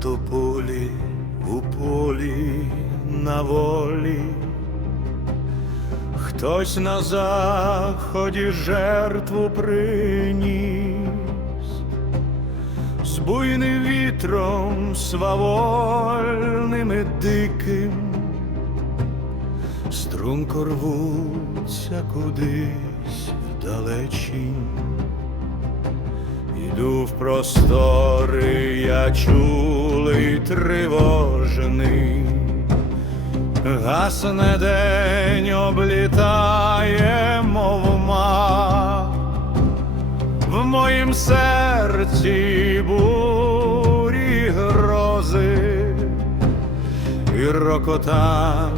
тополі у полі на волі. Хтось на заході жертву приніс, з буйним вітром свавольним і диким, струнко рвуться кудись вдалечінь. Іду в простори, я чулий тривожний, гасне день облітає, мов мах, в моїм серці бурі грози. І рокотання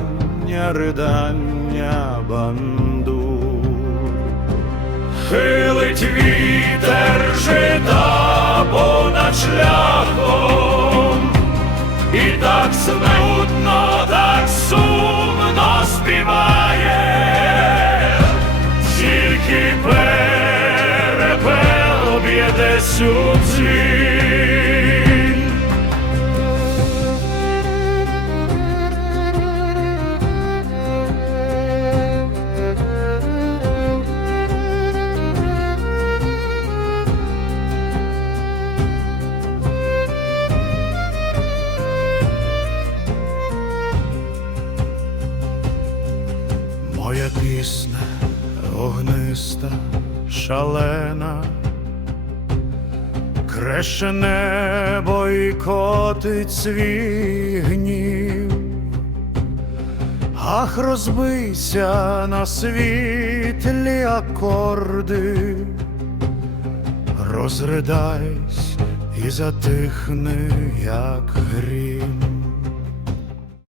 ридання бандур. Хилить вітер жида понад шляхом, десь у дзвін. Моя пісня огниста, шалена, креше небо і котить свій гнів. Ах, розбийся на світлі акорди, розридайсь і затихни, як грім.